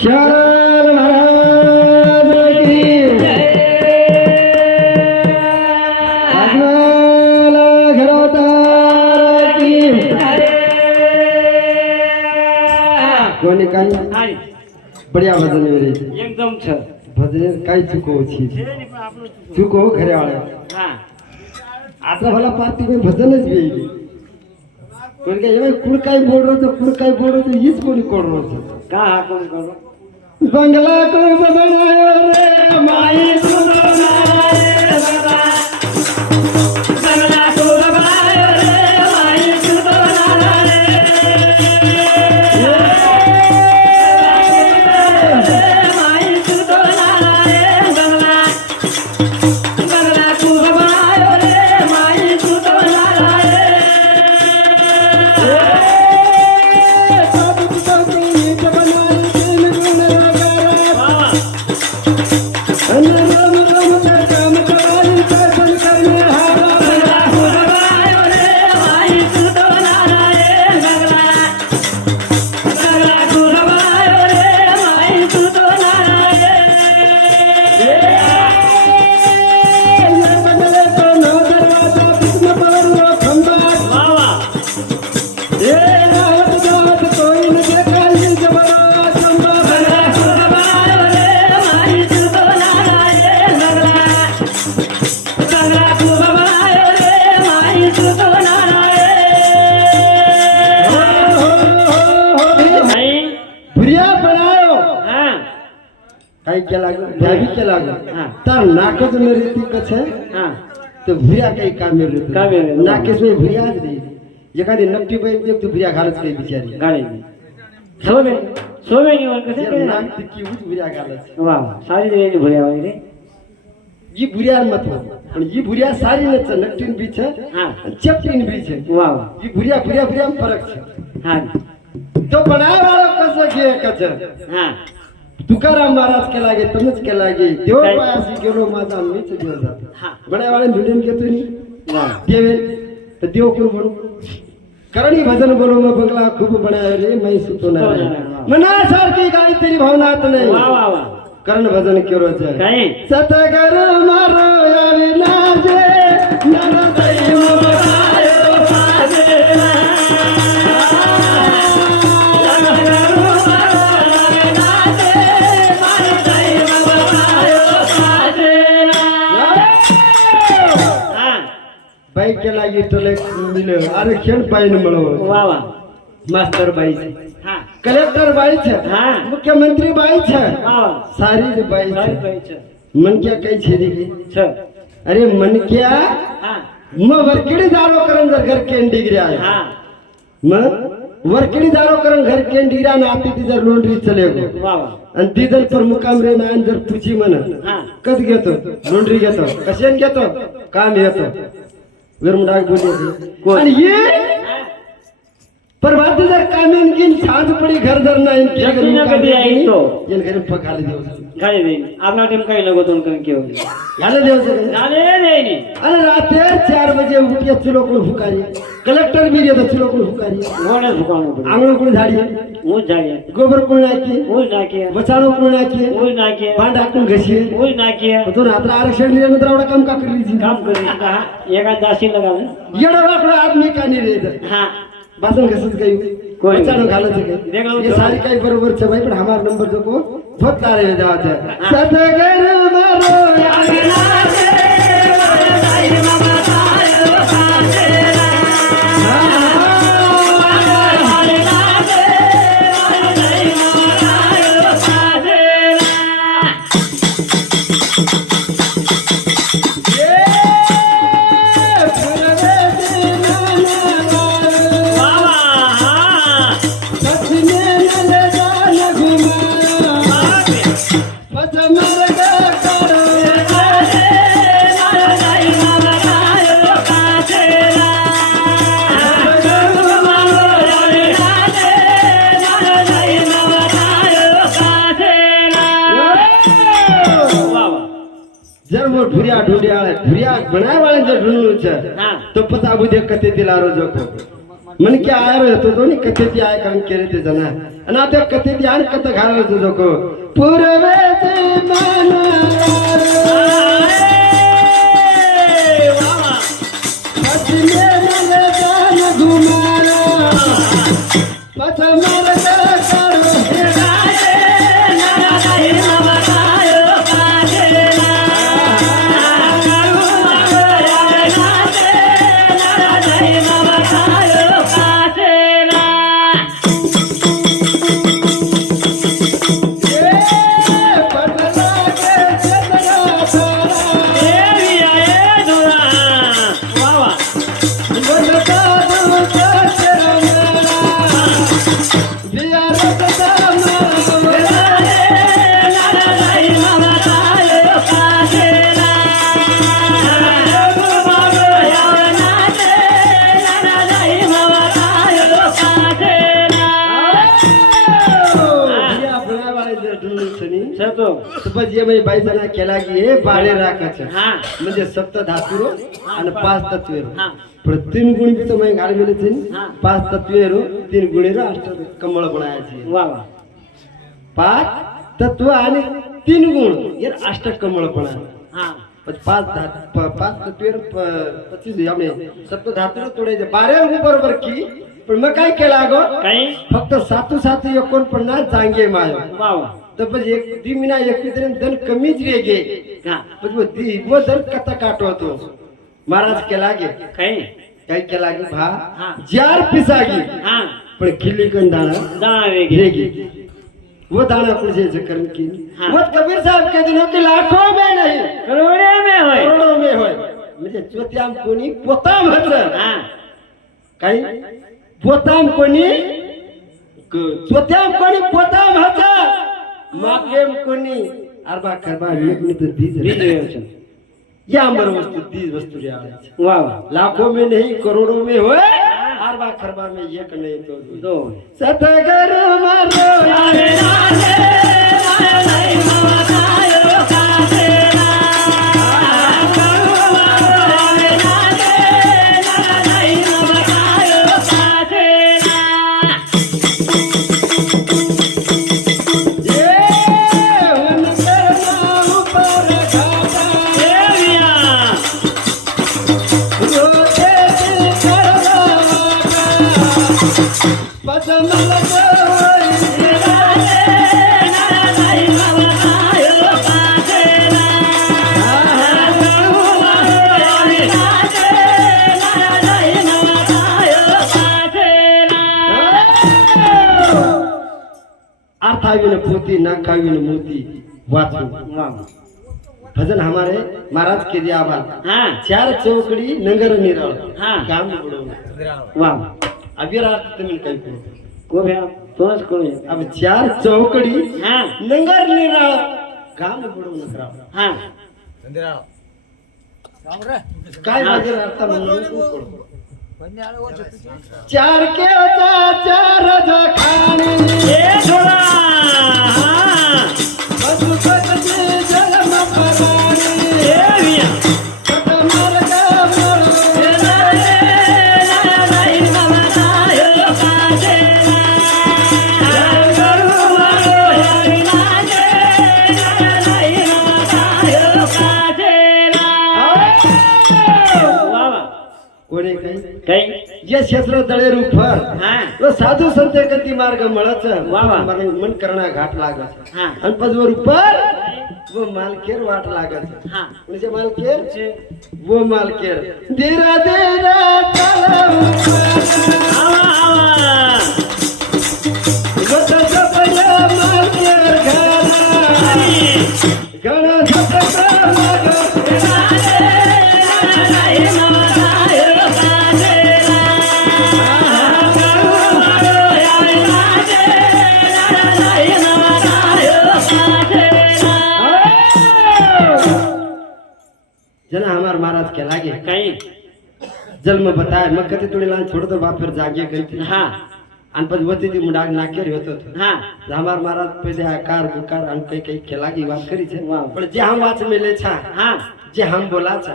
शाल महाराज की आजमाला घरोदार की कोणी काही बढ़िया भजन मेरे एकदम छ भजन काही चुको छी चुको घरे वाले हां आता भला पार्टी में भजनच येईल कोण काय एवढं कुळ काय बोल रहो तो हीच कोणी कोण रहो का हा कोण करो बंगला को बनायो रे माई सुनाए बाबा बंगला को बनायो रे माई सुनाए माई सुनाए बंगला को बनायो रे माई सुनाए सब कुछ नीच बनाई दिन गुण लगा राम राम कर काम कराई फैशन करने हारा बंगला को बनायो रे माई सुनाए बंगला को बनायो रे माई सुनाए बंगले तो नो दरवाजा बिस्म परो खंबा वाह वाह ये रात जात कोई न देखा ये जबरा खंबा बंगला को बनायो रे माई सुनाए बंगला को बनायो रे माई सुनाए नाही भुरिया बनायो हां काही केला भाभी केला हां. तर नाकच में रीति कछ है हां तो भुरिया काही काम में रीति काम में रीति. नाकेस में भुरिया ज दे एखादी नक्की बाई देख तो भुरिया घालच काही बिचारी गाडी सोमे वर कसे ये नाक तिकी उच भुरिया घालच वाह सारी रेडी भुऱ्या वगैरे ये भुरिया मत हो पण ये भुरिया सारी नच नक्कीन बीच है हां चपटीन बीच है वाह ये भुरिया में फरक है हां तो बनाय वाळो कसं घे कच हां तुकाराम महाराज के लागे तमच के लागे देव काय? पायासी गेलो माझा मीच देव जात हां बनाय वाळे भिडून घेतो नी वाह देवे तर देव कोण म्हणू करणी भजन बोलो मग बंगला खूप बनाय रे मै सुतो ना मनासारखी काहीतरी भावनात नाही वाह वाह वाह करण भजन केरो आहे काय सतगर मारो यावी लाजे नन दैव बनायो पाजेला बाई केला इटले मिले आरक्षण पाहिजे मिळव वाह वाह मास्टर बाई हां कलेक्टर बाई छे हां. मुख्यमंत्री बाई छे वाह सारी जे बाई काय छे पाहिजे मन क्या कई छेदी की छ अरे मन क्या हां म वरकिडी दारो करन जर घर के डिग्री आहे हां म वरकिडी दारो करन घर के डिग्री ना आती ती जर लोंडरी चलेगो वाह वाह आणि ती जर पर मुकाम रे ना जर पुची मन हां कद घेतो लोंडरी घेतो कशेन घेतो काम घेतो विरमुडाग बोली आणि ये पर बात जर कामेन किन छाज पड़ी घर जर ना इनके जब ना कधी आई तो इन घर पकाले देव गाडी देईन आपला टाइम काही नको दोन करून केव याले देव से झाले देईनी अरे रात 4 बजे उठ के चलो कोण फुकारी कलेक्टर भी ये तो चलो कोण फुकारी गोणे दुकान पर आंगण कोण झाड़ी वो जागे गोबर कोण नाकी वो नाके बचाड़ो कोण नाकी वो नाके भांडा कोण घसी वो नाके तो रात्र आरक्षण दिले नंतर एवढा काम का करली काम करी का एका दासी लगावे येडा वाकडा आदमी का नाही रे हां बासन घसत गई कोई बचाड़ो घालत गई देखो ये सारी काही बरोबर छे भाई पण हमार नंबर जो को बहुत तारे जावत है सतगर मारो वाह ભૂર્યા ઢૂંઢ્યા ભૂર્યા ભણાય વાળા જે ઢૂંઢું છે હા. તો પછી આ બધે કતે દિલારો જોખો મને કે આયો હતો તો ની કતે થી આય કામ કરે તે જના અને આ તે કતે થી આને કતે ઘારો તો જોખો પૂરવે તે માના પછી મે મને જાન ઘુમારો પછી મારે કરો तो પછી એમાં બાઈ જણા કેલા કે એ બાળે રાખે છે હા. म्हणजे सप्त धातुरो અને પાંચ તત્વેરો હા. પણ तीन गुणी भी तो मैं गाड़ी में थी હા. पांच तत्वेरो तीन गुणेरो अष्ट कमळ बनाया છે वाह वाह पाच तत्व आणि तीन गुण यार अष्ट कमळ बनाया हाँ पाच तत्वेरो 25 આપણે सप्त धातुरो तोडे 12 बरोबर की पण मग काय केलं अगो कहीं फक्त 749 चांगे मायो वाह वाह तो પછી એક દીમના એક વિતરણ ધન કમી જ રહે ગે हाँ પછી वो दी वो धन कता काटो तो महाराज के लागे कहीं काय के लागे भा हाँ. जार पिसागी हाँ पण खिली कन दाना दाना वेगी रेगी वो दाना कुछ से कर्म की हाँ. वो कबीर साहब के दिनों के लाखों में नहीं करोड़े में होय करोड़ों में होय म्हणजे चोत्याम कोणी पोताम हत्र हाँ काय पोताम कोणी चोत्याम कोणी पोताम हत्र मागेम कोणी अरबा खरबा एक तो दीज बीज व्यवचन या अमर वस्तु दीज वस्तु रे आवे छे वाह वाह लाखों में नहीं करोड़ों में होए अरबा खरबा में एक नहीं तो दो सतगर मारो अरे राधे राधे मामा कायो कासेरा करू मारो अरे राधे राधे मामा कायो कासेरा ये उन करना ऊपर घाटा देविया रोते दिल करना पसंद कोई राधे राधे मामा कायो कासेरा करू मारो अरे राधे राधे मामा कायो कासेरा अर्थ आविन पोती ना खाविन मोती वाचू वाह भजन हमारे महाराज के दिया आभार हाँ चार चौकड़ी नगर निराळ हाँ. काम बुडवलं वाह अभिरात तुम्ही काय करू को भैया तोच करो अब चार चौकड़ी हाँ नगर निराळ काम बुडवलं करा हाँ काय माझे अर्थ म्हणून चार के चार जो खाणी ये थोड़ा हाँ बसु बसु जन्म पराणी ये भैया कट मार्ग मोर ये राधे राधे मामा कायो कासेरा करू मारो हरि राधे राधे मामा कायो कासेरा वाह वाह कोणी काही कहीं जे क्षेत्र दळेरू फर हाँ तो साधू संत गती मार्ग मळच वा वा. मन करणा घाट लागत हाँ आणि पदवर ऊपर वो मालकेर वाट लागत हाँ म्हणजे मालकेर वो मालकेर धीरा धीरा चला आवा आवा गोट सपया मालकेर घरा घणा सपया माग जना हमार महाराज के लागे कहीं जन्म बताए मैं कहते थोड़ी लान छोड़ दो बाप फिर जागे गई थी हाँ आणि પછી વતીથી હું ડાગ નાખેલી હતો હા અમાર મારા પછી આ કાર બુકાર અને કઈ કઈ ખેલાગી વાત કરી છે વાહ. પણ જે હમ વાત મેલે છે હા જે હમ બોલા છે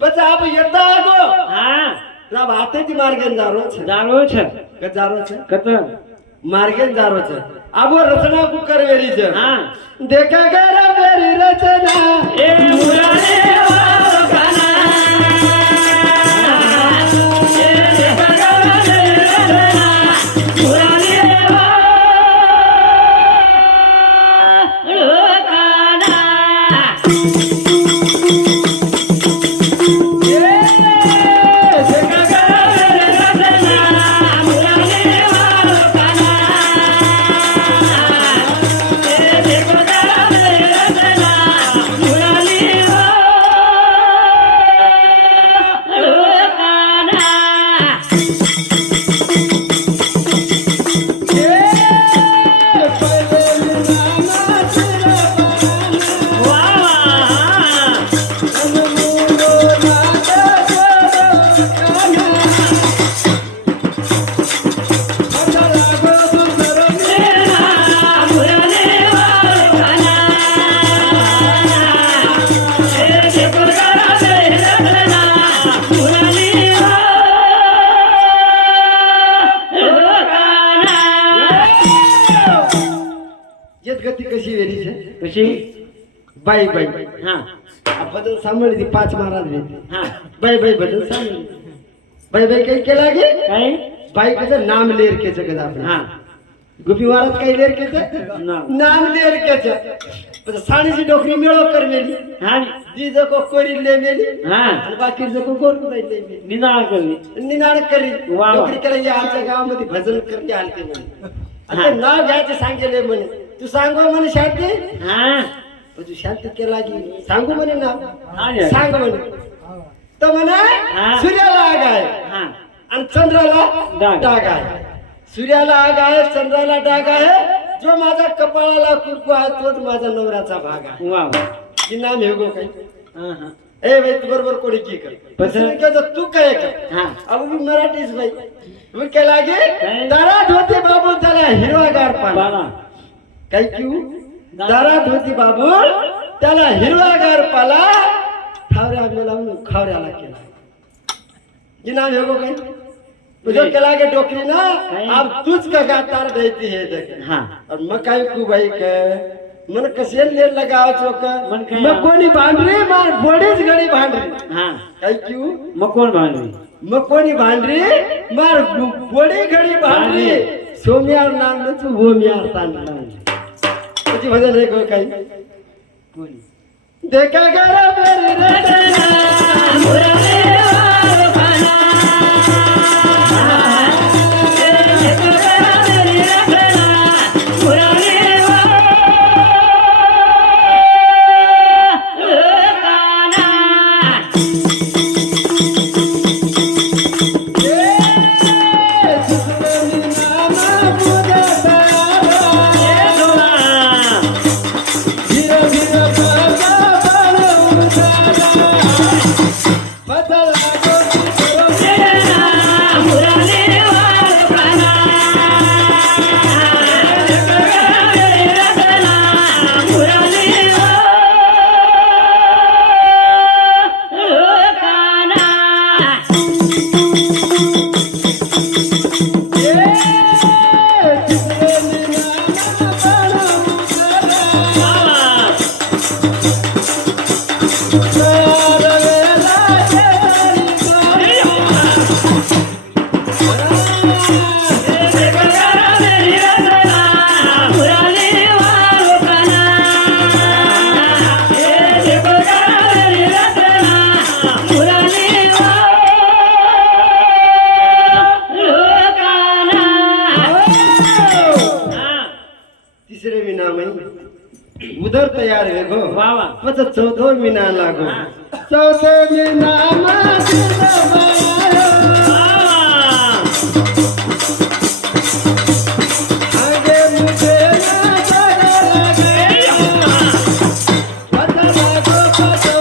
પછી આપ યતા આગો હા રાબ હાથેથી માર્ગે જારો છે જારો છે ગજારો છે કત માર્ગે જારો છે આબો રચના કુકર વેરી છે હા દેખા ગરા વેરી રચના એ મુરાને વાળો કાના એ દેખા મુરાને વાળો કાના ગતિ કશી વેરી છે પછી બાઈ બાઈ હા આ ભજન સાંભળી પાંચ મહારાજ વેરી હા બાઈ બાઈ ભજન સાંભળી બાઈ બાઈ કઈ કે લાગે કઈ ભાઈ કે છે નામ લેર કે છે કદા આપણે હા ગુપી વારત કઈ લેર કે છે નામ. નામ લેર કે છે પછી સાણીજી ડોકરી મેળો કર મેલી હા જી જકો કોરી લે મેલી હા અને બાકી જકો ગોર લઈ લે મેલી નિદાન કરવી નિનાળ કરી વાહ. ડોકરી કરે આ ગામમાંથી ભજન કરી હાલતી મને હા. અને ના જાય છે સાંગે લે મને તું सांगो મને શાંતિ હા પછી શાંતિ કે લાગી सांगो મને ના હા યાર. सांग મને તો મને હા. सूर्याला आग आहे હા आणि चंद्राला डाग. डाग आहे सूर्याला आग आहे चंद्राला डाग आहे जो माझा कपाळाला कुरकू आहे तोच माझा नवऱ्याचा भाग आहे વાહ की नाम हे गो काही હા હા ए भाई तू बरोबर कोणी की कर પછી? तू काय कर हा अब मी मराठीच भाई मी काय लागे काय? दारात होते बाबू त्याला हिरवागार पाला બાલા काय क्यू दारात होती बाबूल त्याला हिरवागार पाला खावऱ्या मिळवून खावऱ्याला केला जी नाम हे गो काही तुझं केला गे टोकरी ना काय? अब तूच का गातार देती है देख હા और मग काय कू बाई के मन कसे ले लगाव चोक मन काय? मग कोणी भांडरी मार बोडीच गडी भांडरी હા काय क्यू મકોન બાંધવી मग कोणी भांडरी मार बोडी घडी भांडरी सोम्यार नाम तू भोम्यार तांडला तुझी भजन आहे गो काही देखा गरा मेरी रचना મુરાને વાળો કાના એ દેખા મેરી રચના મુરાને વાળો કાના तिसरे विना उधर तयार है गो वाह वाह પછી ચૌથો વિના લાગો હા. ચૌથે વિનામાં आगे मुझे ना डर लगे पता लागो पतो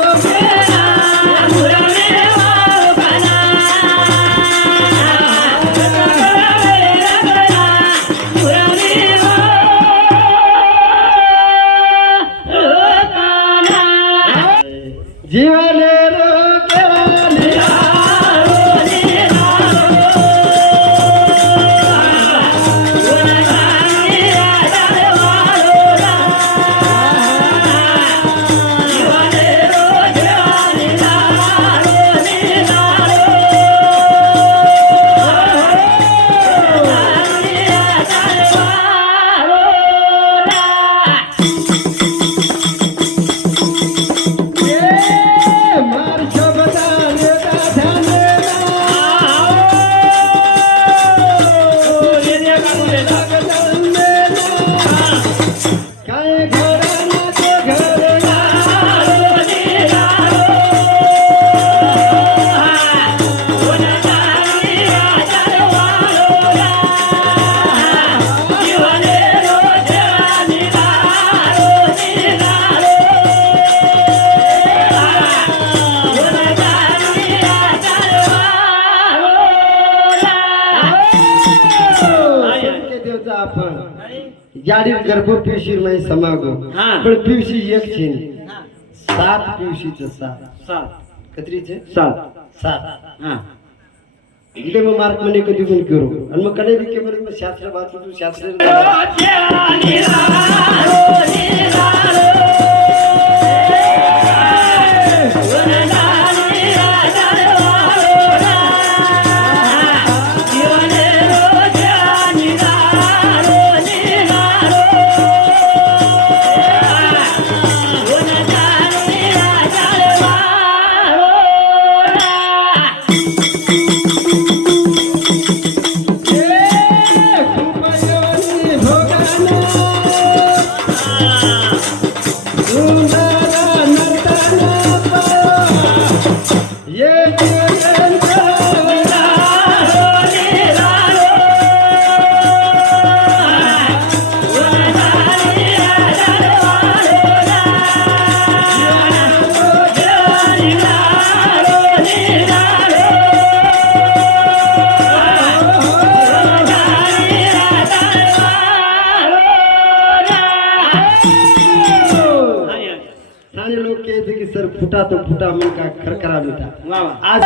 याडी गर्भ पिवशी में समागो हाँ। पण पिवशी एक छे 7 पिवशीचं 7 सात कत्रीचे सात 7 हा इथे मग मार्क मध्ये कधी पण करू आणि मग कधी बी केवळ मग शास्त्र वाचू तू शास्त्र लोग कहते कि सर फुटा तो फुटा मन का खरखरा बेटा वा वा आज